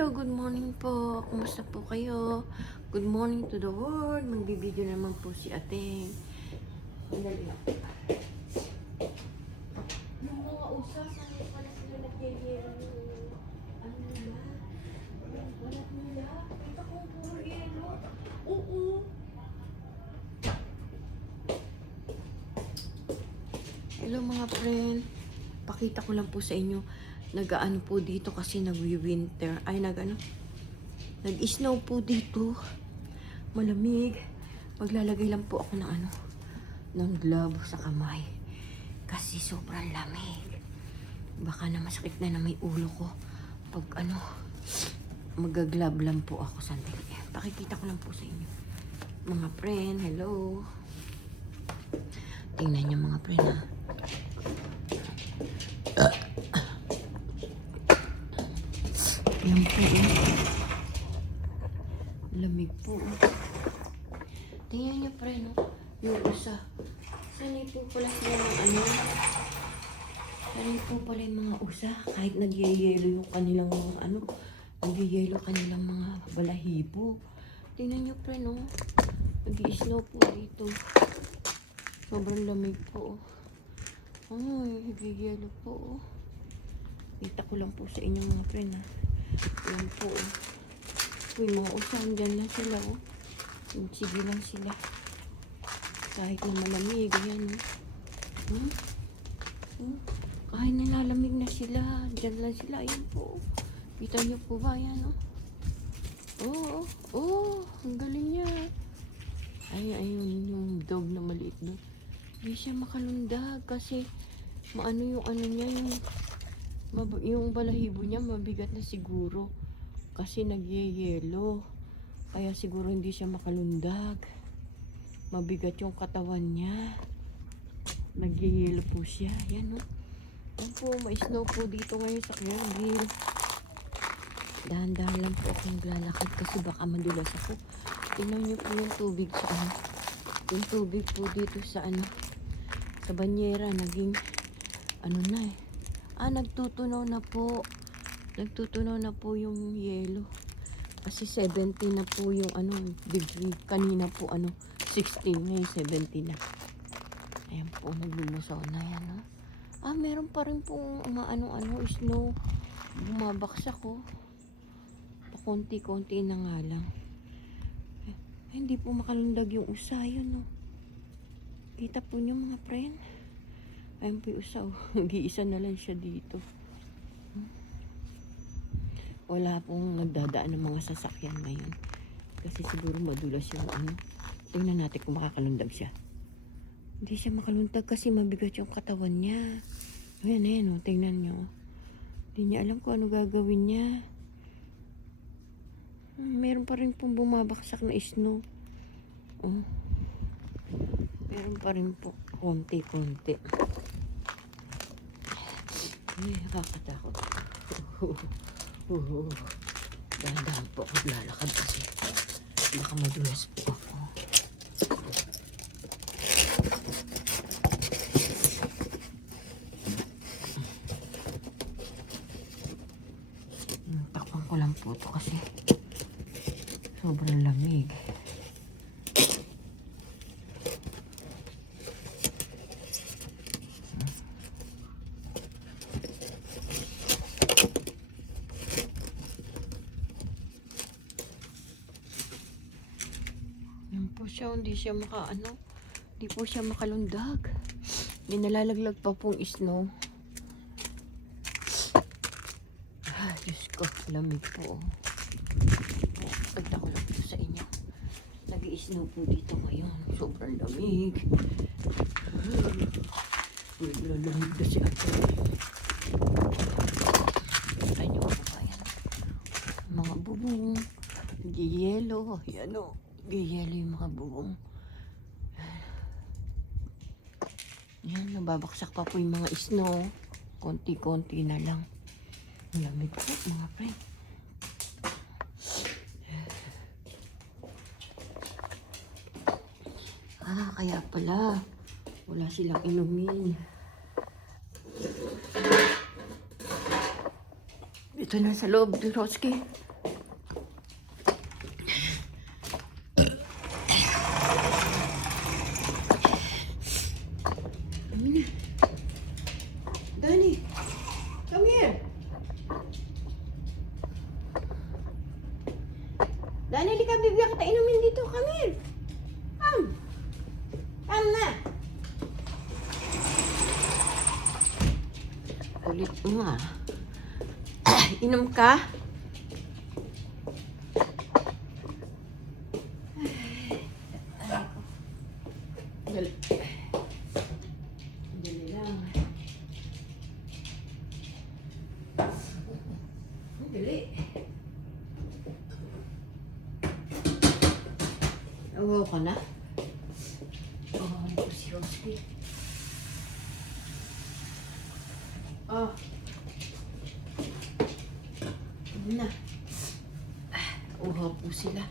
Hello, good morning po. Kumusta po kayo? Good morning to the world. Magbibideo naman po si Ating. Dali lang. Yung mga usa, saan pala sila nagyayero? Ano nila? Wala nila. Kita ko puro yelo. Oo. Hello mga friend. Pakita ko lang po sa inyo. Nag-ano po dito kasi nag-winter. Ay, nag-snow po dito. Malamig. Maglalagay lang po ako ng glove sa kamay. Kasi sobrang lamig. Baka na masakit na may ulo ko. Pag mag-glove lang po ako sandali. Pakikita ko lang po sa inyo. Mga friend, hello. Tingnan niyo mga friend ha. Yan po lamig po tingnan niyo pre no yung isa sanay po pala sila ng sanay po pala yung mga usa kahit nagyayelo yung kanilang mga nagyayelo kanilang mga balahibo. Tingnan niyo pre no nag-i-snow po dito sobrang lamig po ay nagyayelo po kita ko lang po sa inyo mga pre na yan po. Uy, mga usang dyan lang sila, oh. Sige lang sila. Kahit na malamig, yan, oh. Kahit nilalamig na sila, dyan lang sila, ayan po. Kita niyo po ba, yan, oh. Ang galing niya. Ayun, yung dog na maliit doon. Hindi siya makalundag kasi maano yung niya, yung balahibo niya mabigat na siguro kasi nagyayelo kaya siguro hindi siya makalundag mabigat yung katawan niya nagyayelo po siya yan yan po may snow po dito ngayon sa Clearville dahan-dahan lang po akong lalakad kasi baka madulas ako. Tingnan niyo po yung tubig sa yung tubig po dito sa sa banyera naging nagtutunaw na po. Nagtutunaw na po yung yelo. Kasi 70 na po yung degree. Kanina po 16, ngayon 70 na. Ayan po, naglulusaw na yan. Meron pa rin po snow. Bumabaksak ko. Pakunti-kunti na nga lang. Hindi po makalundag yung usa yun. Kita po nyo mga friend. Ayun po yung usa. Mag-iisa na lang siya dito. Wala pong nagdadaan ng mga sasakyan ngayon. Kasi siguro madulas yung Tingnan natin kung makakalundag siya. Hindi siya makalundag kasi mabigat yung katawan niya. Ayan, tingnan nyo. Hindi niya alam kung ano gagawin niya. Meron pa rin pong bumabaksak na snow. Meron pa rin po. Konti-konti. Nakakatakot. Dahan-dahan po ako lalakad kasi baka madulas po ako. Takpan ko lang po ito kasi sobrang lamig. Hindi siya hindi po siya makalundag. Hindi nalalaglag pa pong snow. Diyos ko, lamig po. Pagda ko lang po sa inyo. Nag-i-snow po dito ngayon. Sobrang lamig. Naglalamig na si ate. Ay niyo po ba yan? Mga bubong. Giyelo. Yan giyelo yung mga bubong. Yan, nababaksak pa po yung mga snow. Konti-konti na lang. Malamig po mga friend. Kaya pala wala silang inumin. Ito na sa loob, Roski. Daniel, ka bibigyan kita inumin dito. Come here. Come. Come na. Ulit mo ah. Inom ka? Dali. Dali lang. Dali. Uwaw ka na? Uwaw ko si Roski. Oh. Ano na? Uhaw po sila.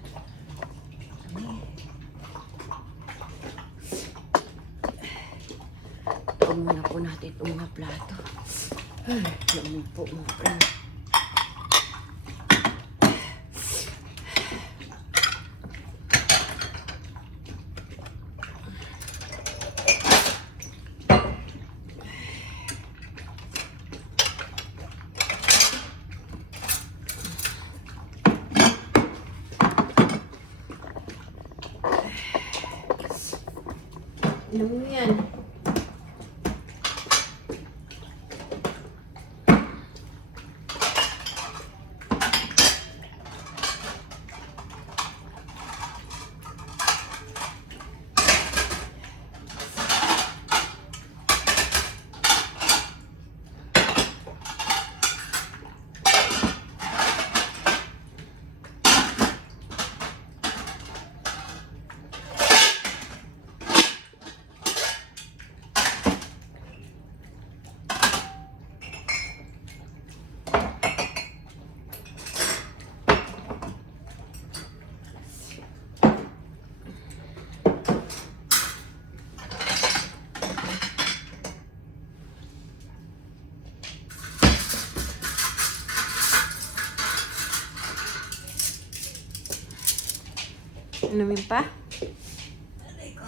Ito muna po natin itong mga plato. Ay, lamig po mga friend. Ano mo yan? Inumin pa? Aray ko.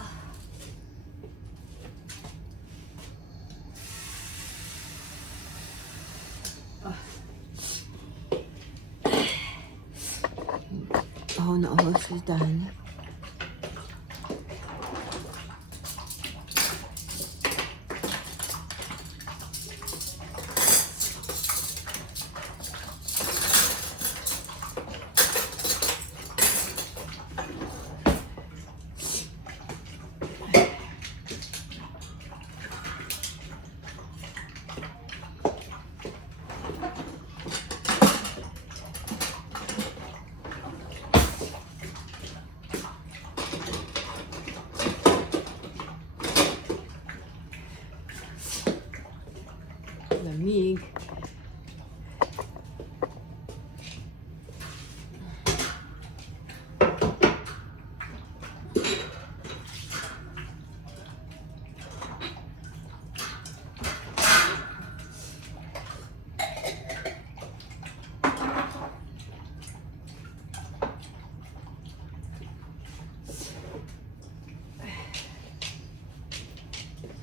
Oh, na si Dan. Lamig.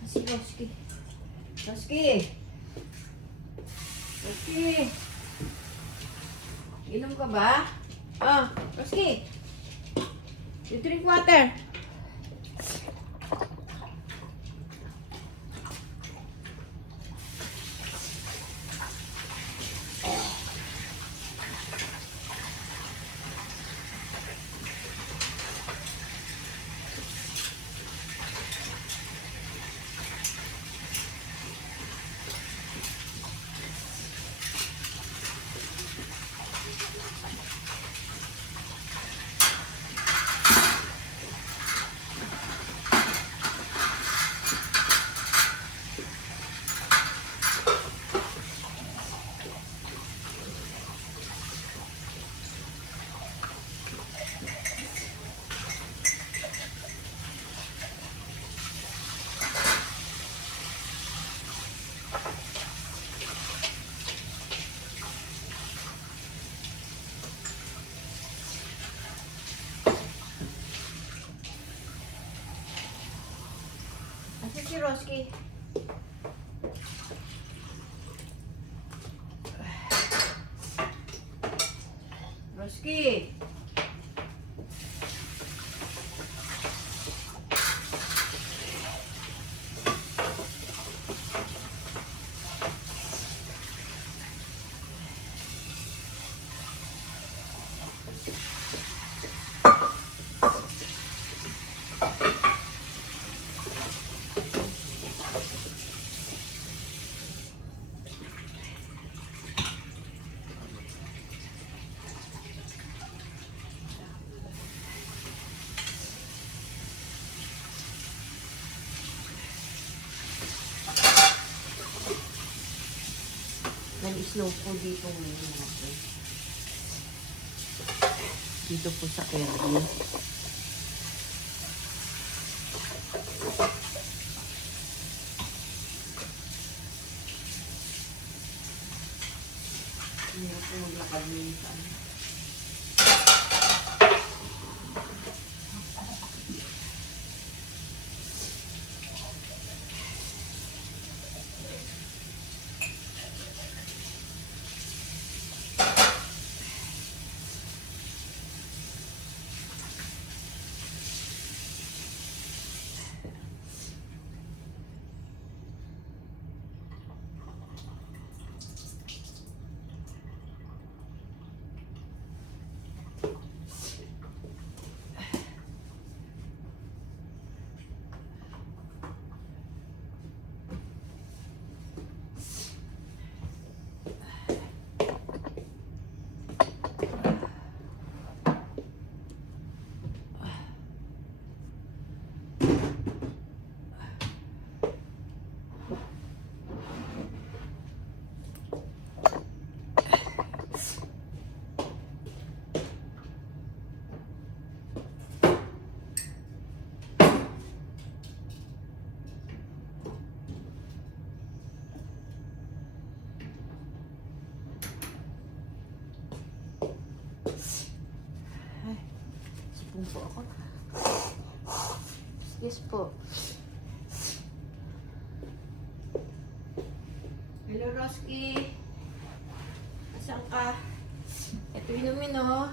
Si Roski. Roski! Roski! Inom ka ba? Oh, Roski! You drink water. Asan si Roski? Roski! snow po dito ngayon mga friend. Dito po sa Fairview. Hindi po maglakad minsan. Po ako. Yes po. Hello, Roski. Asan ka? Ito inumin, oh.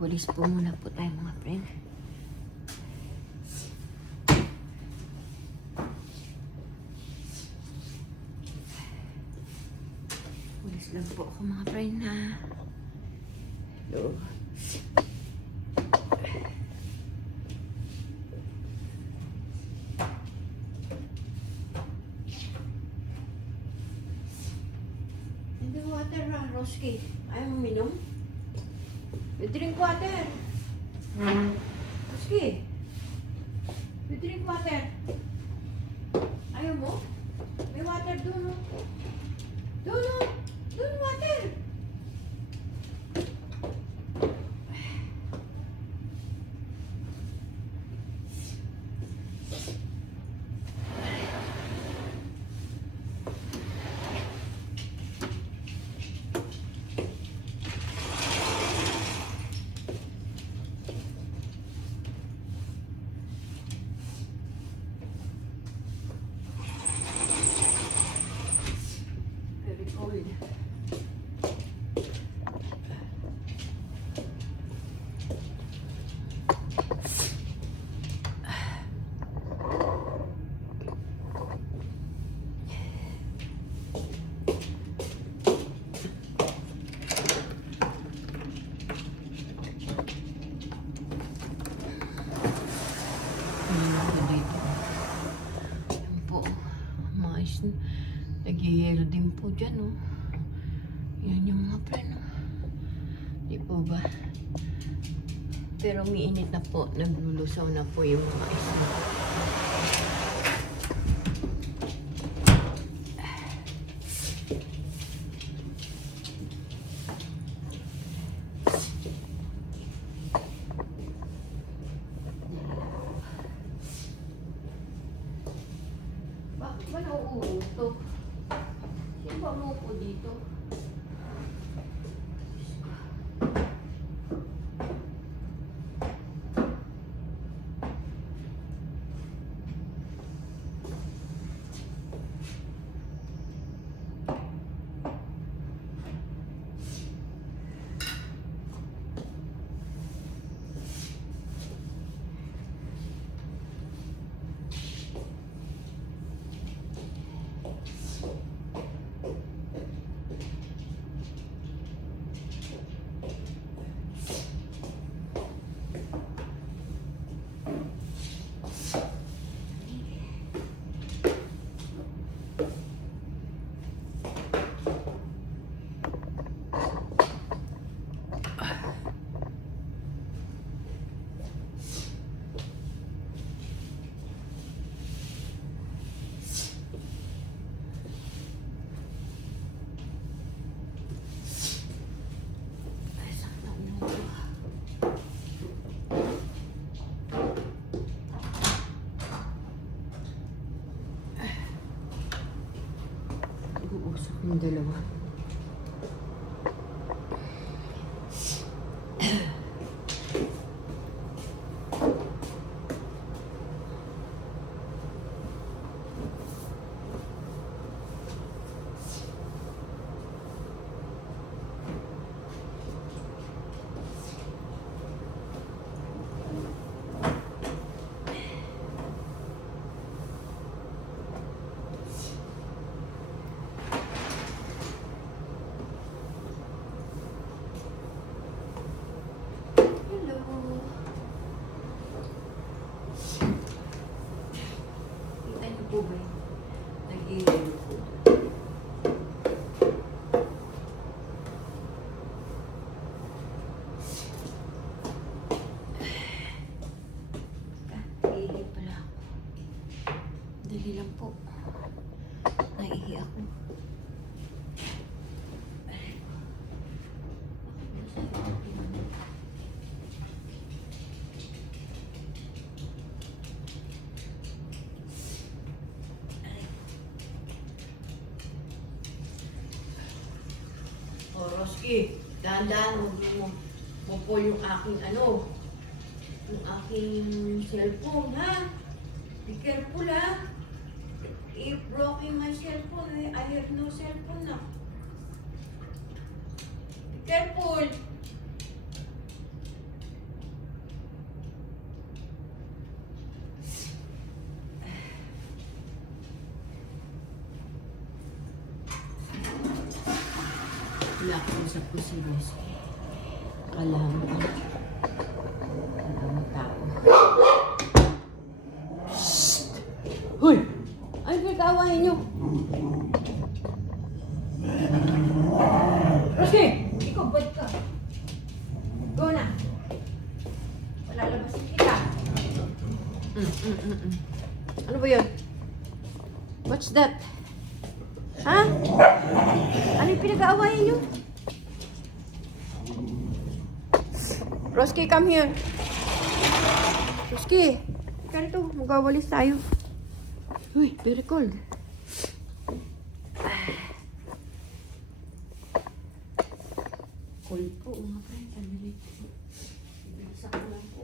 Walis po muna po tayo mga friend. Walis lang po ako mga friend ha. Hello. Hindi water ha, Roski. Ayaw mo minom? You drink water. Roski. You drink water. Ayaw mo? May water doon, no? Doon, no? Doon, water. Nag-yelo din po dyan, oh. Yan yung mga friend, oh. Di po ba? Pero umiinit na po. Naglulusaw na po yung mga isla. Bakit ba nauuto? Sino ba umuupo dito? Yung dalawa. Kita niyo po ba yun? Nag-iilo po. Naiihi pala ako. Dali lang po. Naiihi ako. O, Roski, dahan-dahan mo po yung aking yung aking cellphone, ha? Be careful, ha? If broken my cellphone, I have no cellphone now. Be careful. Nakausap ko si Roski. Kailangan pa. Kailangan tao. Shhh! Hoy! Ano pinag-aawayan niyo? Roski! Ikaw, ba't ka? Go na! Palalabasin kita. Ano ba yun? What's that? Ha? Ano yung pinag-aawayan niyo? Roski, come here. Roski, ganito, magawalis tayo. Uy, very cold. Cold po, mga friend. Sandali. Ibilis ako lang po.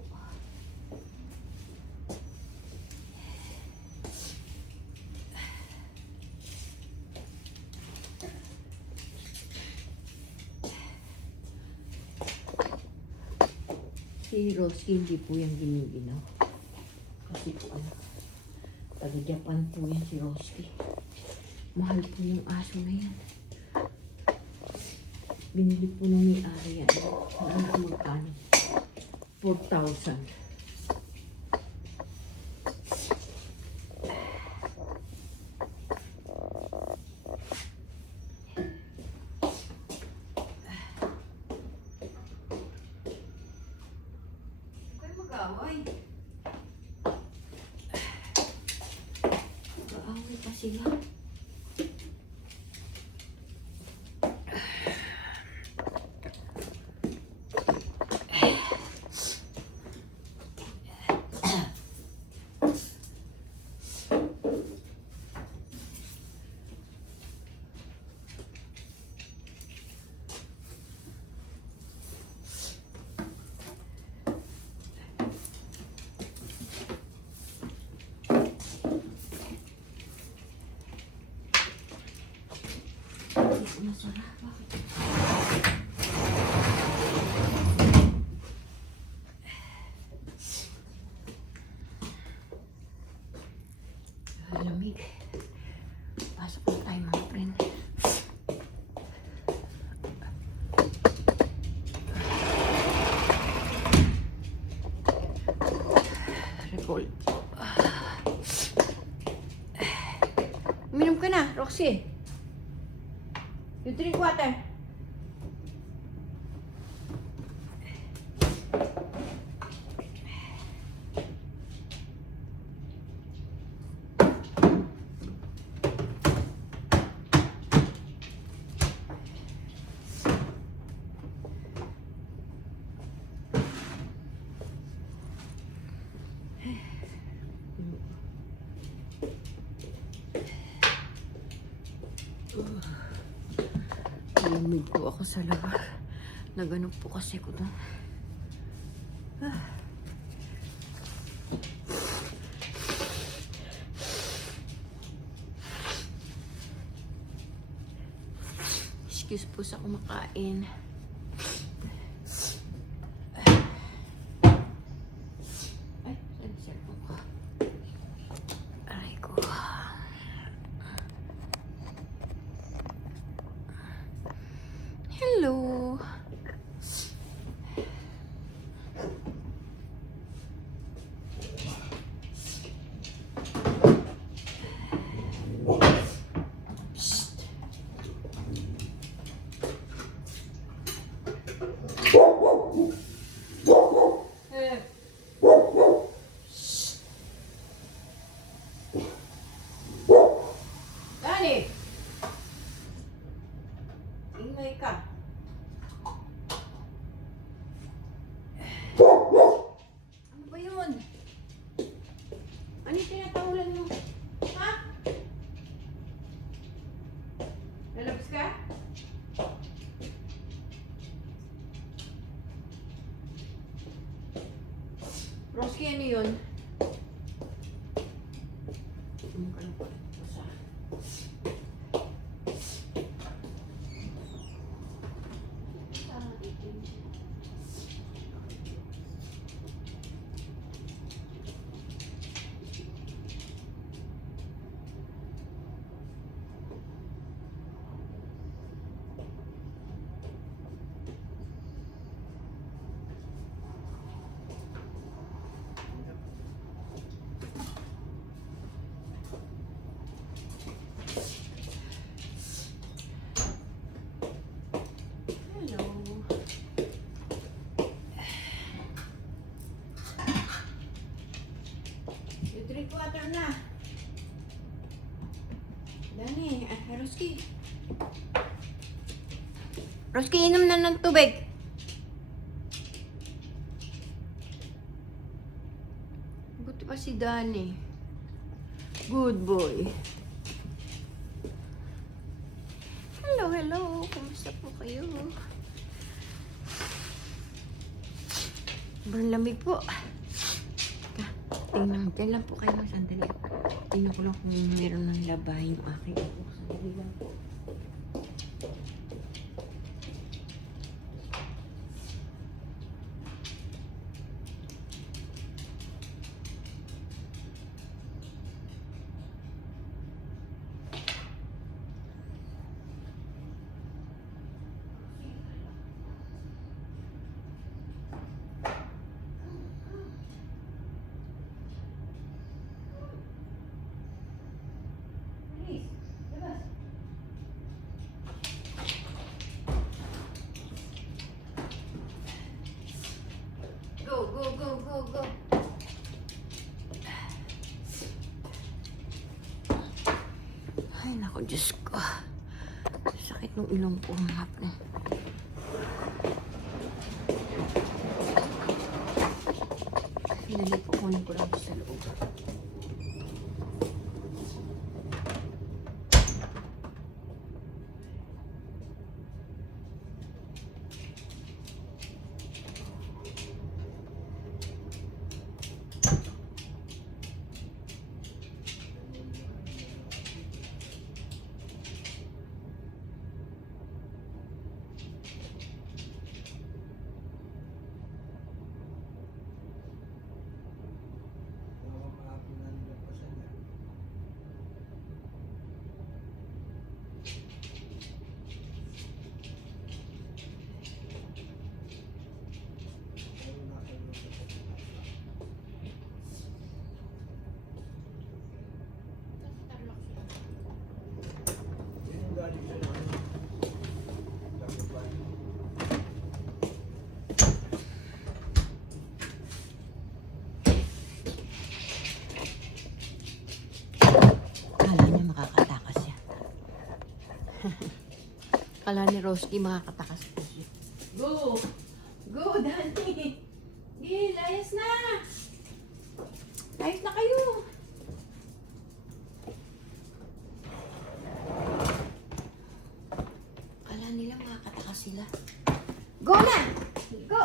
Si Roski hindi po yung giniginaw. Kasi po taga-Japan po yan si Roski. Mahal po yung aso na yan. Binili po nung may-ari yan. Ang magkano? 4,000. Mag-aaway. Mag-aaway pa sila. Masarap. Bakit? Lamig. Pasok na tayo mga friend. Revolt. Uminom ka na, Roxy. You drink water. Nalamig po ako sa labas. Nagano po kasi ko doon. Excuse po sa kumakain. Ay, saan yung cellphone ko? Aray ko. Hello. Dani! Ingay ka. Ano ba yun? Ano yung tinatahulan mo? Ha? Lalabas ka? Roski, ano yun? Ano pa? Hello. You drink water na. Dani, Roski. Roski, inom na ng tubig. Buti pa si Dani. Good boy. Hello, hello. Kumusta po kayo? Sobrang lamig po. Tingnan, dyan lang po kayo ng sandali. Tingnan ko lang kung meron ng labay yung aking ako. Sandali lang po. Go, go, go, go, go. Ay, naku, Diyos ko. Sakit ng ilong ko. Dali po, kunin ko lang sa loob. Kala ni Roski makakatakas po siya. Go! Go, Dani! Gil, layas na! Layas na kayo! Kala nila Go na! Go!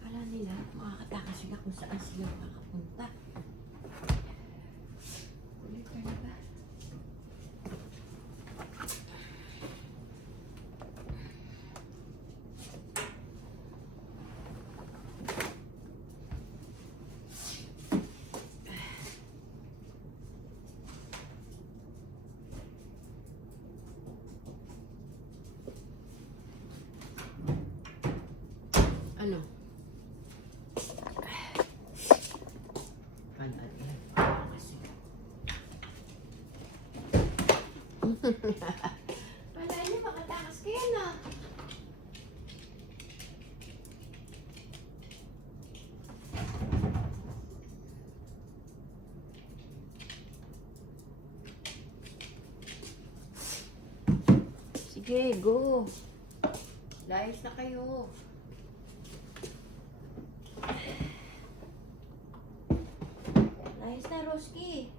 Kala nila, makakatakas sila kung saan sila makakapunta. Ulit ka na ba? Ano? Wala niyo, makatakas kayo na. Sige, go. Layas na kayo. Layas na, Roski.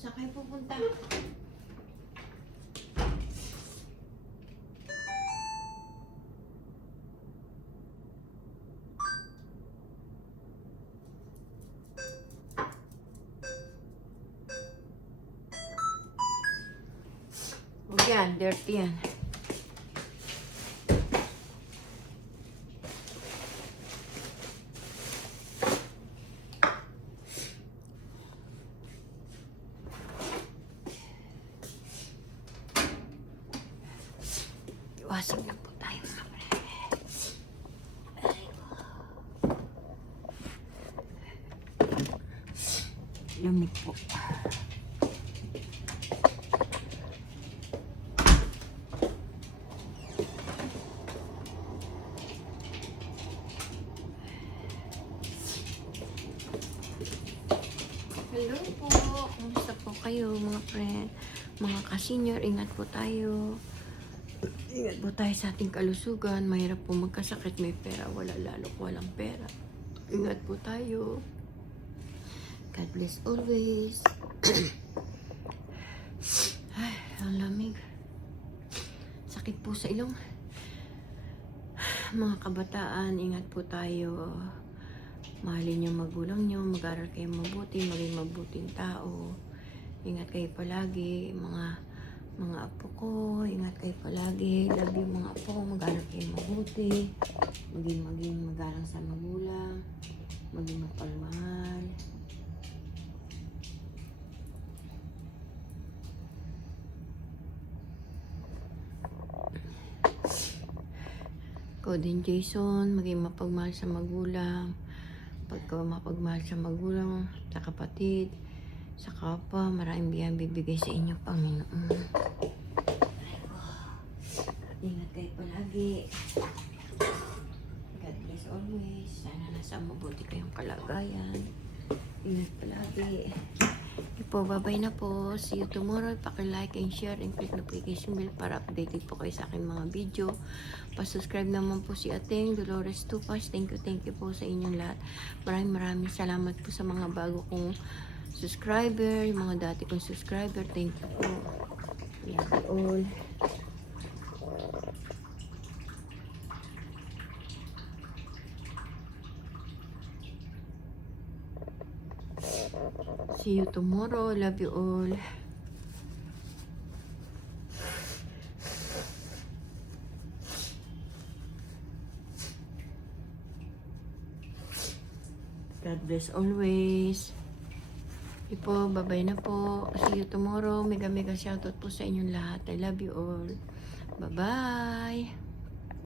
Saan kayo pupunta? Huwag yan, dirty yan. Iwasan lang po tayo mga pre. Lamig po. Hello po. Kumusta po kayo mga friend? Mga ka-senior, ingat po tayo. Ingat po tayo sa ating kalusugan. Mahirap po magkasakit, may pera. Wala lalo kung walang pera. Ingat po tayo. God bless always. Ay, ang lamig. Sakit po sa ilong. Mga kabataan, ingat po tayo. Mahalin yung magulang nyo. Mag-aral kayo mabuti. Maging mabuting tao. Ingat kayo palagi. Mga apo ko, ingat kayo palagi. Love you mga apo ko. Mag-aral kayo mabuti. Maging magalang sa magulang. Maging mapagmahal. Ikaw din, Jason, maging mapagmahal sa magulang. Pagka mapagmahal sa magulang, sa kapatid, sa kapwa, maraming biyang bibigay sa inyo, Panginoon. Ingat kayo palagi. God bless always. Sana nasa mabuti kayong kalagayan. Ingat palagi. Po, bye-bye na po. See you tomorrow. Paki-like and share and click notification bell para updated po kayo sa aking mga video. Pa-subscribe naman po si Ateng Dolores Tupas. Thank you po sa inyong lahat. Maraming salamat po sa mga bago kong subscriber, yung mga dati kong subscriber. Thank you po. Love you all. See you tomorrow. Love you all. God bless always. Po, bye-bye na po. See you tomorrow. Mega shoutout po sa inyong lahat. I love you all. Bye-bye.